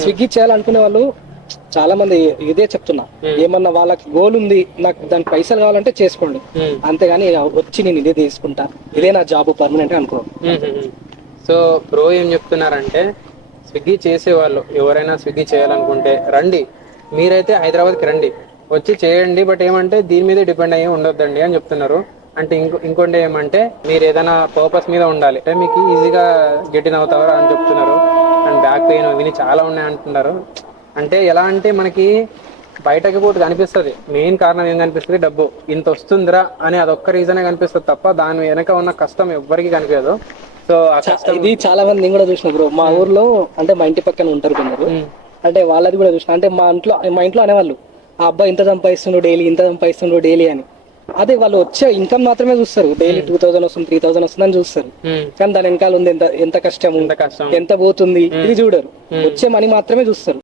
Swiggy చేయాలనుకునే వాళ్ళు చాలా మంది ఇదే చెప్తున్నా, ఏమన్నా వాళ్ళకి గోల్ ఉంది, నాకు దానికి పైసలు కావాలంటే చేసుకోండి, అంతేగాని వచ్చి నేను ఇదే తీసుకుంటా, ఇదే నా జాబ్ పర్మనెంట్ అనుకో. సో బ్రో ఏం చెప్తున్నారంటే, స్విగ్గీ చేసేవాళ్ళు ఎవరైనా స్విగ్గీ చేయాలనుకుంటే రండి, మీరైతే హైదరాబాద్కి రండి, వచ్చి చేయండి, బట్ ఏమంటే దీని మీద డిపెండ్ అయ్యి ఉండొద్దండి అని చెప్తున్నారు. అంటే ఇంకోటి ఏమంటే, మీరు ఏదైనా పర్పస్ మీద ఉండాలి అంటే మీకు ఈజీగా గెట్ ఇన్ అవుతారు అని చెప్తున్నారు. అండ్ బ్యాక్ పెయిన్ విని చాలా ఉన్నాయి అంటున్నారు. అంటే ఎలా అంటే మనకి బయటకి పోటీ కనిపిస్తుంది, మెయిన్ కారణం ఏం కనిపిస్తుంది, డబ్బు ఇంత వస్తుందిరా అని అదొక్క రీజనే కనిపిస్తుంది తప్ప దాని వెనక ఉన్న కష్టం ఎవ్వరికి కనిపించదు. సో ఆ కష్టం ఇది చాలా మంది నేను కూడా చూసిన బ్రో, మా ఊర్లో అంటే మా ఇంటి పక్కన ఉంటారు కొందరు, అంటే వాళ్ళది కూడా చూసిన, అంటే మా ఇంట్లో అనేవాళ్ళు, ఆ అబ్బాయి ఇంత సంపాదిస్తుండ్రు డైలీ, ఇంత సంపాదిస్తుండ్రు డైలీ అని. అదే వాళ్ళు వచ్చే ఇన్కమ్ మాత్రమే చూస్తారు, డైలీ 2000 వస్తుంది 3000 వస్తుందని చూస్తారు, కానీ దాని వెనకాల ఉంది ఎంత ఎంత కష్టము, ఎంత కష్టం ఎంత పోతుంది ఇది చూడరు, వచ్చే మనీ మాత్రమే చూస్తారు.